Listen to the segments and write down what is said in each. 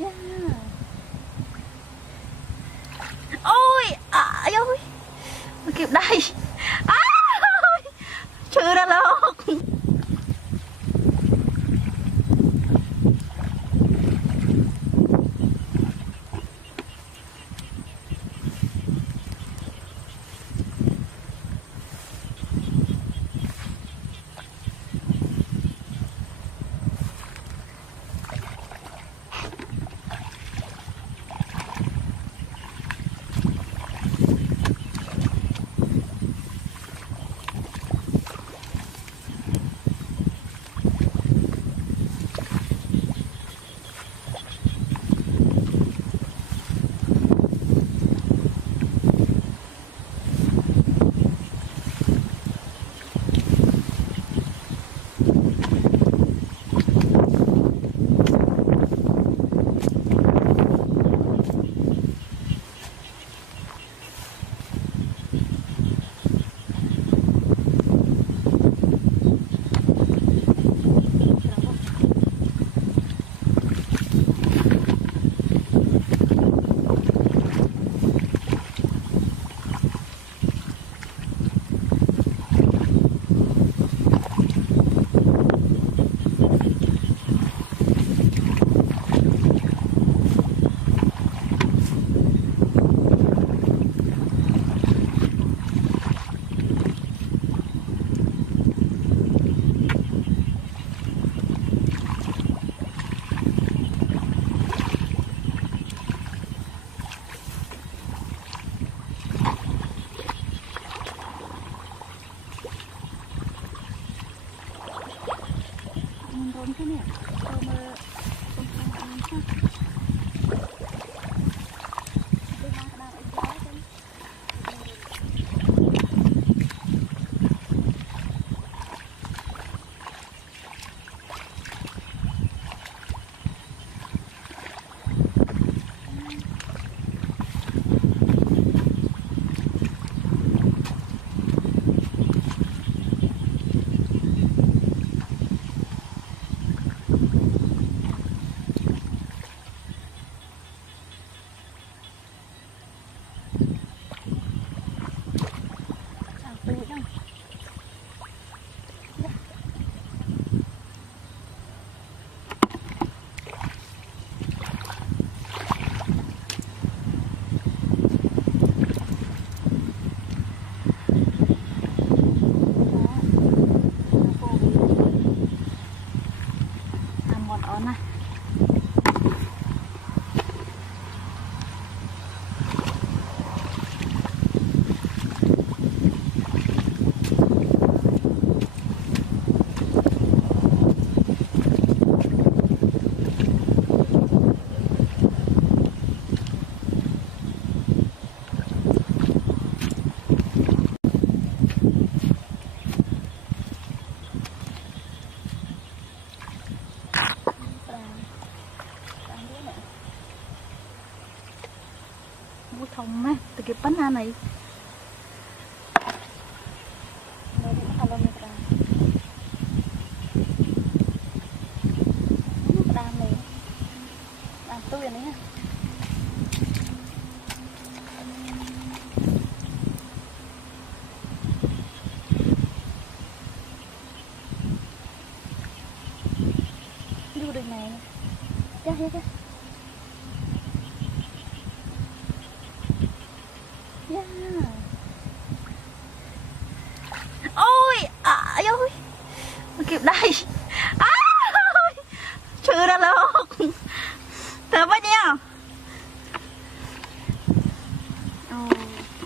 Yeah. Ôi, ai ơi. Kịp đây. Chưa ra luôn. Thông á, từ cái bánh ăn này. Tôi này nha. Đưa đường này. Chắc hết á. Yeah. Ôi, ai ơi. Kịp đây. Chưa ra luôn. Thở bao nhiêu?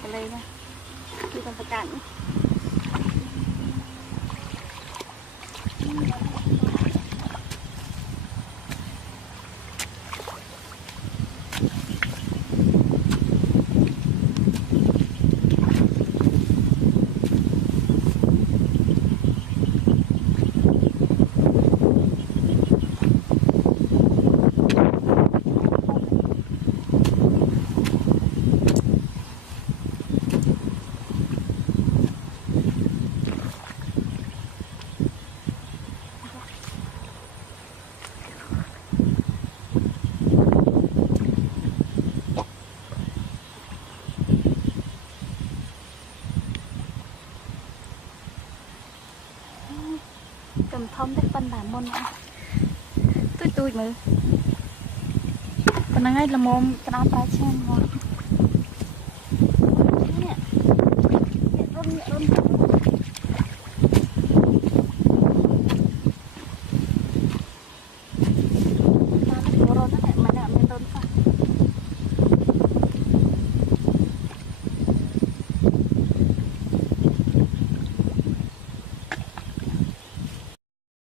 Cái này nha. Đi còn phải cạn. cầm thông đấy phân bản môn nữa tôi mới còn là ngay là mồm cái áo trái chen ngon